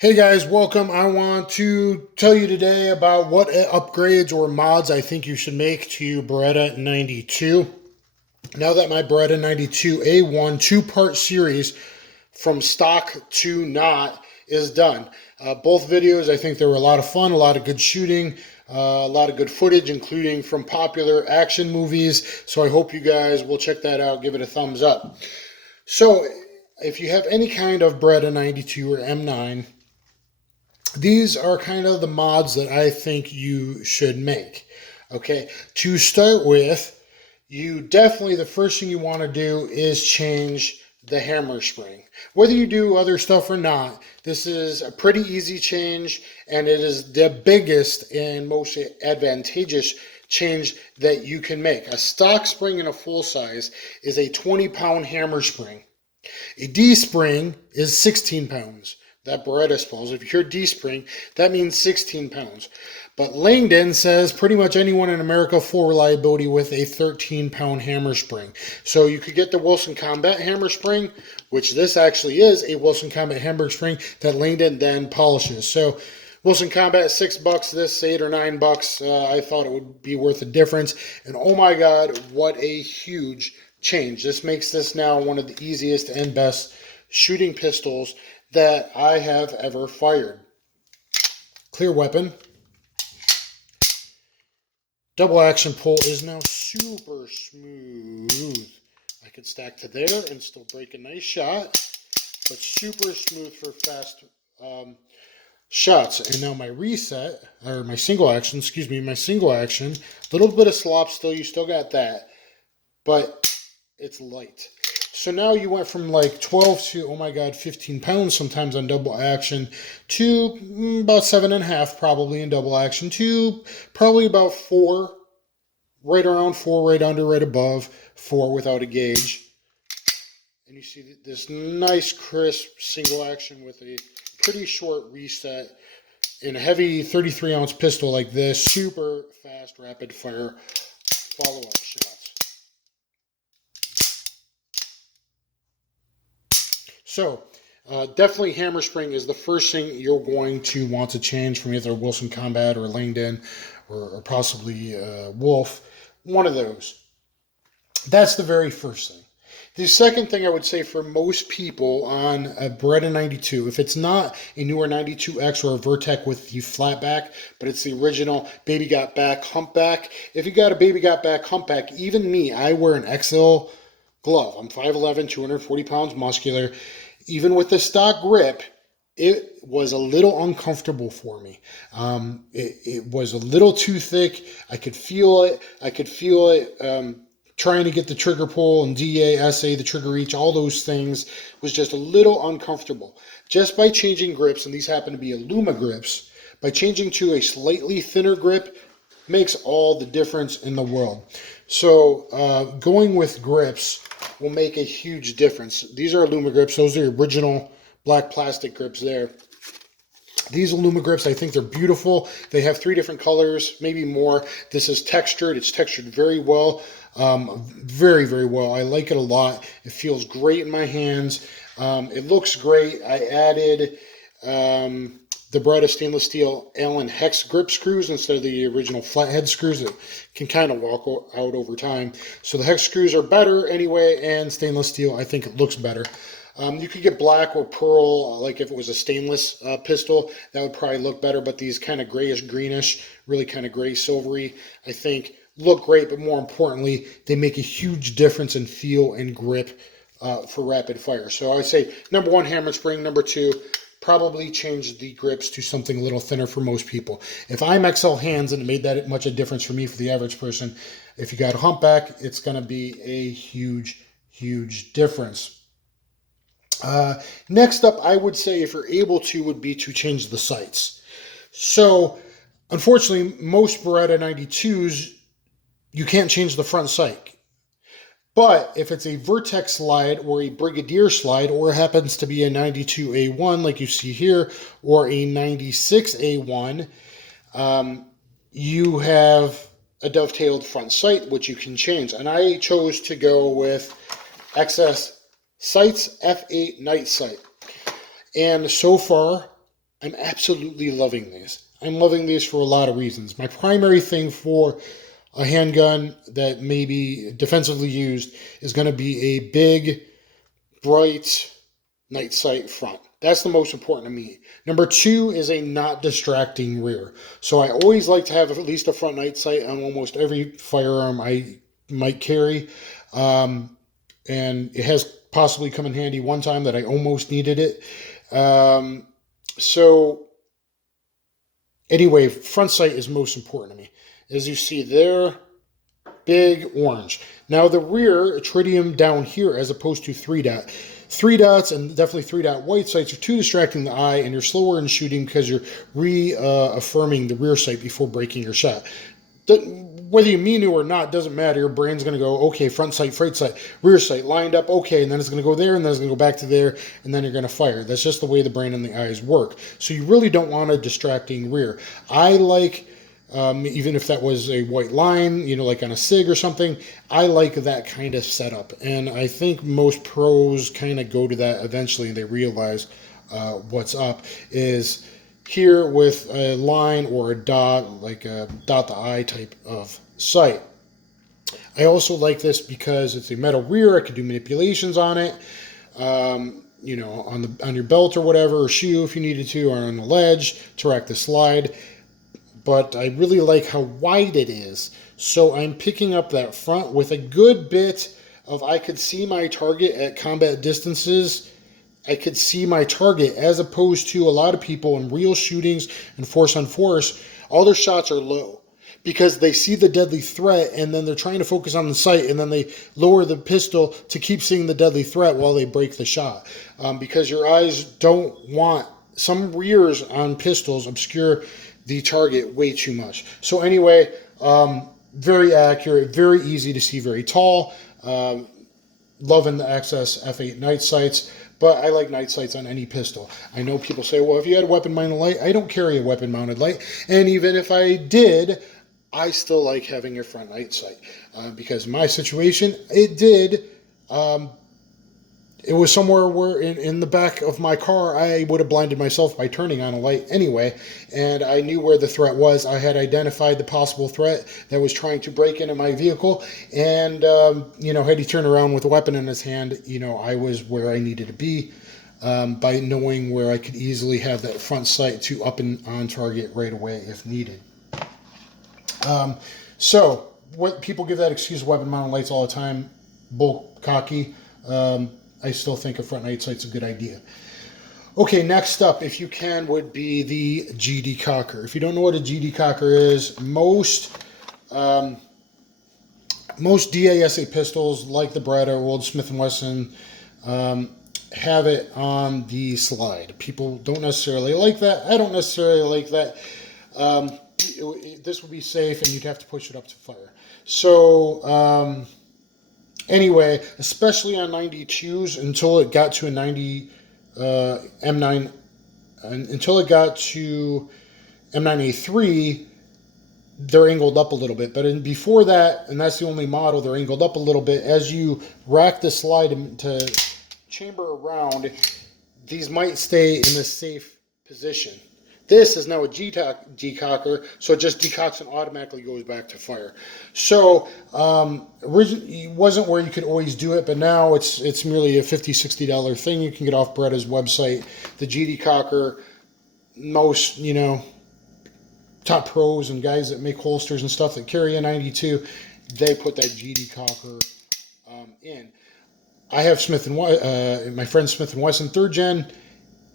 Hey guys, welcome. I want to tell you today about what upgrades or mods I think you should make to your Beretta 92. Now that my Beretta 92 A1 two-part series from stock to not is done. Both videos, I think they were a lot of fun, a lot of good shooting, a lot of good footage, including from popular action movies. So I hope you guys will check that out, give it a thumbs up. So if you have any kind of Beretta 92 or M9, these are kind of the mods that I think you should make. Okay, to start with, you definitely, the first thing you want to do is change the hammer spring. Whether you do other stuff or not, this is a pretty easy change, and it is the biggest and most advantageous change that you can make. A stock spring in a full size is a 20-pound hammer spring. A D spring is 16 pounds. That Beretta spells. If you hear D spring, that means 16 pounds. But Langdon says pretty much anyone in America full reliability with a 13-pound hammer spring. So you could get the Wilson Combat hammer spring, which this actually is a Wilson Combat hammer spring that Langdon then polishes. So Wilson Combat, $6, this $8 or $9. I thought it would be worth the difference. And oh my God, what a huge change. This makes this now one of the easiest and best shooting pistols that I have ever fired. Clear weapon. Double action pull is now super smooth. I could stack to there and still break a nice shot, but super smooth for fast shots. And now my reset, or my single action, a little bit of slop still, you still got that, but it's light. So now you went from like 12 to, oh my God, 15 pounds sometimes on double action to about 7.5 probably in double action to probably about 4, right around 4, right under, right above 4 without a gauge. And you see this nice crisp single action with a pretty short reset in a heavy 33-ounce pistol like this. Super fast, rapid fire follow-up shots. So, definitely hammer spring is the first thing you're going to want to change from either Wilson Combat or Langdon or possibly Wolf. One of those. That's the very first thing. The second thing I would say for most people on a Beretta 92, if it's not a newer 92X or a Vertec with the flat back, but it's the original baby got back humpback. If you got a baby got back humpback, even me, I wear an XL glove. I'm 5'11", 240 pounds muscular. Even with the stock grip, it was a little uncomfortable for me. It was a little too thick. I could feel it. Trying to get the trigger pull and DA, SA, the trigger reach, all those things was just a little uncomfortable. Just by changing grips, and these happen to be alumagrips, by changing to a slightly thinner grip makes all the difference in the world. So going with grips will make a huge difference. These are alumagrips. Those are the original black plastic grips there. These alumagrips, I think they're beautiful. They have 3 different colors, maybe more. This is textured. It's textured very well. Very, very well. I like it a lot. It feels great in my hands. It looks great. I added the Beretta stainless steel Allen hex grip screws instead of the original flathead screws that can kind of walk out over time. So the hex screws are better anyway, and stainless steel, I think it looks better. You could get black or pearl, like if it was a stainless pistol, that would probably look better, but these kind of grayish, greenish, really kind of gray, silvery, I think look great, but more importantly, they make a huge difference in feel and grip for rapid fire. So I would say number 1, hammer spring. Number 2, probably change the grips to something a little thinner for most people. If I'm XL hands and it made that much a difference for me, for the average person, if you got a humpback, it's going to be a huge, huge difference. Next up, I would say if you're able to, would be to change the sights. So unfortunately, most Beretta 92s, you can't change the front sight. But if it's a Vertex slide or a Brigadier slide, or it happens to be a 92A1 like you see here, or a 96A1, you have a dovetailed front sight, which you can change. And I chose to go with XS Sights F8 Night Sight. And so far, I'm absolutely loving these. I'm loving these for a lot of reasons. My primary thing for a handgun that may be defensively used is going to be a big, bright night sight front. That's the most important to me. Number two is a not distracting rear. So I always like to have at least a front night sight on almost every firearm I might carry. And it has possibly come in handy one time that I almost needed it. So anyway, front sight is most important to me. As you see there, big orange. Now the rear, tritium down here as opposed to 3-dot. 3 dots and definitely 3-dot white sights are too distracting the eye, and you're slower in shooting because you're reaffirming the rear sight before breaking your shot. Whether you mean to or not, doesn't matter. Your brain's going to go, okay, front sight, rear sight, lined up, okay, and then it's going to go there, and then it's going to go back to there, and then you're going to fire. That's just the way the brain and the eyes work. So you really don't want a distracting rear. I like, even if that was a white line, like on a SIG or something, I like that kind of setup. And I think most pros kind of go to that eventually, and they realize what's up is here with a line or a dot, like a dot the eye type of sight. I also like this because it's a metal rear. I can do manipulations on it, on your belt or whatever, or shoe if you needed to, or on the ledge to rack the slide. But I really like how wide it is. So I'm picking up that front with a good bit of, I could see my target at combat distances. I could see my target, as opposed to a lot of people in real shootings and force on force, all their shots are low because they see the deadly threat and then they're trying to focus on the sight, and then they lower the pistol to keep seeing the deadly threat while they break the shot. Because your eyes don't want, some rears on pistols obscure the target way too much. So anyway, very accurate, very easy to see, very tall. Loving the Access F8 night sights, but I like night sights on any pistol. I know people say, well, if you had a weapon-mounted light, I don't carry a weapon-mounted light. And even if I did, I still like having a front night sight. Because in my situation, it did. It was somewhere where in the back of my car, I would have blinded myself by turning on a light anyway, and I knew where the threat was. I had identified the possible threat that was trying to break into my vehicle, and, had he turned around with a weapon in his hand, I was where I needed to be by knowing where I could easily have that front sight to up and on target right away if needed. So, what people give that excuse, weapon-mounted lights all the time, bull cocky. I still think a front night sight's a good idea. Okay, next up, if you can, would be the G decocker. If you don't know what a G decocker is, most DASA pistols, like the Beretta or old Smith & Wesson, have it on the slide. People don't necessarily like that. I don't necessarily like that. This would be safe, and you'd have to push it up to fire. So, anyway, especially on 92s, until it got to a 90 M9, until it got to M9A3, they're angled up a little bit. But before that, and that's the only model, they're angled up a little bit. As you rack the slide to chamber around, these might stay in a safe position. This is now a decocker, so it just decocks and automatically goes back to fire. So originally it wasn't where you could always do it, but now it's merely a $50, $60 thing you can get off Beretta's website. The G decocker, most top pros and guys that make holsters and stuff that carry a 92, they put that G decocker in. I have my friend Smith & Wesson 3rd Gen.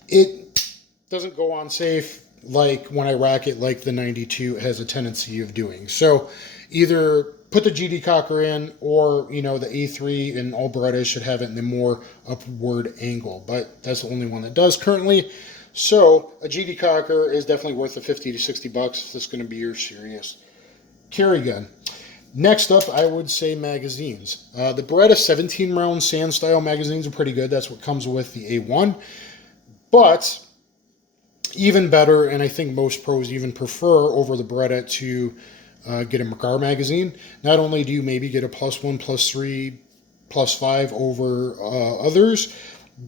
It doesn't go on safe like when I rack it like the 92 has a tendency of doing. So either put the G decocker in, or the A3 and all Berettas should have it in the more upward angle, but that's the only one that does currently. So a G decocker is definitely worth the $50 to $60 if this is going to be your serious carry gun. Next up, I would say magazines. The Beretta 17 round sand style magazines are pretty good. That's what comes with the A1. But even better, and I think most pros even prefer over the Beretta, to get a McGar magazine. Not only do you maybe get a +1, +3, +5 over others,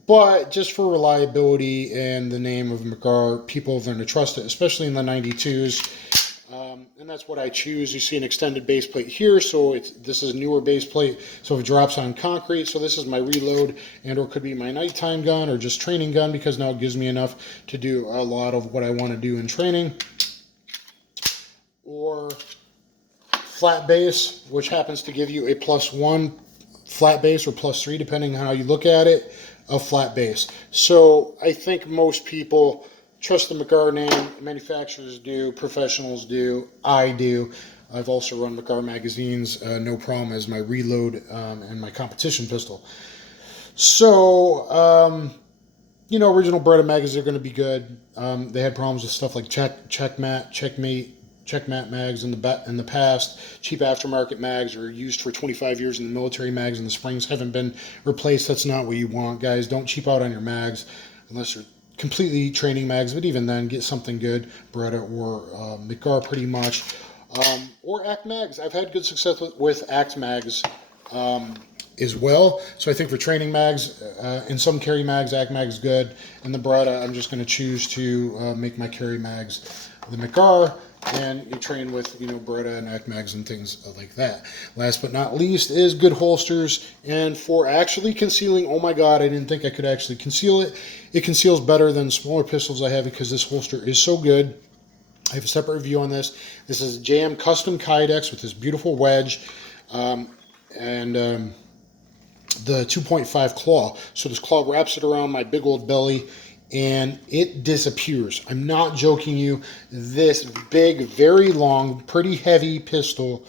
But just for reliability and the name of McGar, people are going to trust it, especially in the 92s. And that's what I choose. You see an extended base plate here, so this is a newer base plate, so if it drops on concrete, so this is my reload, and or could be my nighttime gun or just training gun, because now it gives me enough to do a lot of what I want to do in training. Or flat base, which happens to give you a +1 flat base or +3, depending on how you look at it, of flat base. So I think most people trust the McGar name. Manufacturers do, professionals do, I do. I've also run McGar magazines, no problem, as my reload and my competition pistol. So, you know, original Beretta magazines are going to be good. They had problems with stuff like checkmate mags in the past. Cheap aftermarket mags are used for 25 years in the military mags, and the springs haven't been replaced. That's not what you want, guys. Don't cheap out on your mags unless they're completely training mags, but even then, get something good, Beretta or McGar pretty much. Or ACT mags. I've had good success with ACT mags as well. So I think for training mags, and some carry mags, ACT mags good. And the Beretta, I'm just going to choose to make my carry mags the McGar, and you train with, you know, Beretta and ACT mags and things like that. Last but not least is good holsters. And for actually concealing, oh my god, I didn't think I could actually conceal it. It conceals better than smaller pistols I have, because this holster is so good. I have a separate review on this. This is JM Custom Kydex with this beautiful wedge and the 2.5 claw. So this claw wraps it around my big old belly, and it disappears. I'm not joking you. This big, very long, pretty heavy pistol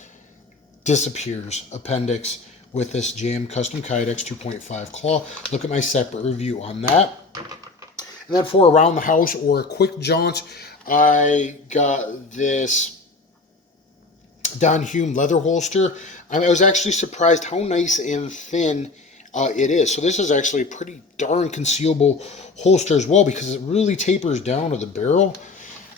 disappears, appendix, with this JM Custom Kydex 2.5 claw. Look at my separate review on that. And then for around the house or a quick jaunt, I got this Don Hume leather holster. I was actually surprised how nice and thin it is. So this is actually a pretty darn concealable holster as well, because it really tapers down to the barrel.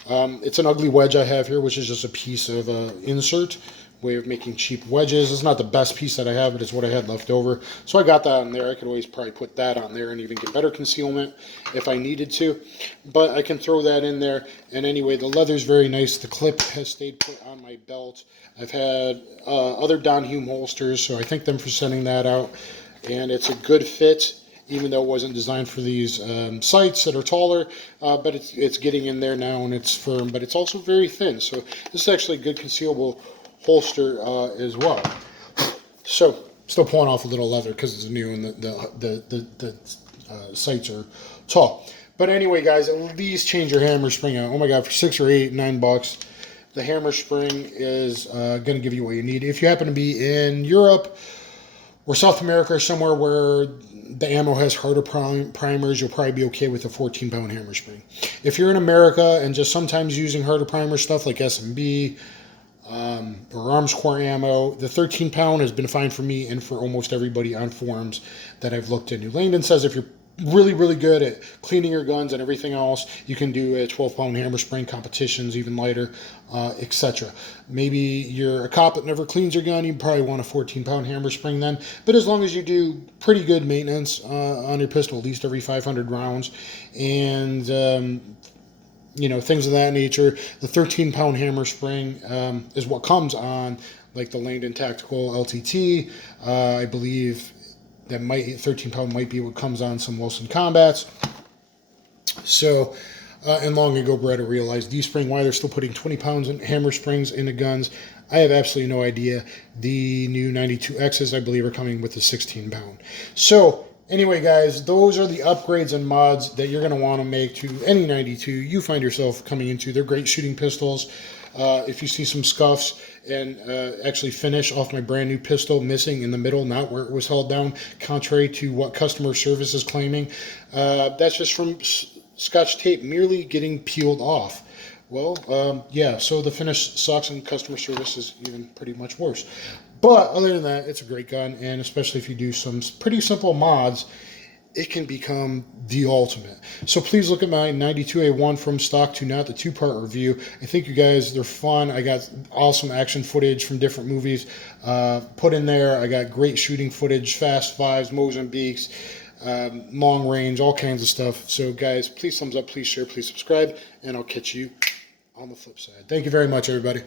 It's an ugly wedge I have here, which is just a piece of insert, way of making cheap wedges. It's not the best piece that I have, but it's what I had left over. So I got that on there. I could always probably put that on there and even get better concealment if I needed to. But I can throw that in there. And anyway, the leather's very nice. The clip has stayed put on my belt. I've had other Don Hume holsters, so I thank them for sending that out. And it's a good fit, even though it wasn't designed for these sights that are taller, but it's getting in there now, and it's firm, but it's also very thin. So this is actually a good concealable holster as well. So still pulling off a little leather because it's new, and the sights are tall. But anyway, guys, at least change your hammer spring out. Oh my god, for $6 or $8, $9, the hammer spring is going to give you what you need. If you happen to be in Europe or South America or somewhere where the ammo has harder primers, you'll probably be okay with a 14-pound hammer spring. If you're in America and just sometimes using harder primer stuff like S&B or Arms Corps ammo, the 13-pound has been fine for me and for almost everybody on forums that I've looked into. Langdon says if you're really, really good at cleaning your guns and everything else, you can do a 12-pound hammer spring, competitions, even lighter, etc. Maybe you're a cop that never cleans your gun, you probably want a 14-pound hammer spring then. But as long as you do pretty good maintenance on your pistol, at least every 500 rounds, and you know, things of that nature, the 13-pound hammer spring is what comes on like the Langdon Tactical LTT. I believe that 13-pound might be what comes on some Wilson Combats. So, and long ago, Beretta realized D-spring, why they're still putting 20 pounds in hammer springs into guns, I have absolutely no idea. The new 92Xs, I believe, are coming with a 16-pound. So, anyway, guys, those are the upgrades and mods that you're going to want to make to any 92 you find yourself coming into. They're great shooting pistols. If you see some scuffs and actually finish off my brand new pistol missing in the middle, not where it was held down, contrary to what customer service is claiming, that's just from Scotch tape merely getting peeled off. Well, yeah, so the finish sucks and customer service is even pretty much worse. But other than that, it's a great gun, and especially if you do some pretty simple mods, it can become the ultimate. So please look at my 92A1 from stock to not, the two-part review. I think you guys, they're fun. I got awesome action footage from different movies put in there. I got great shooting footage, Fast Fives, Mozambiques, long range, all kinds of stuff. So guys, please thumbs up, please share, please subscribe, and I'll catch you on the flip side. Thank you very much, everybody.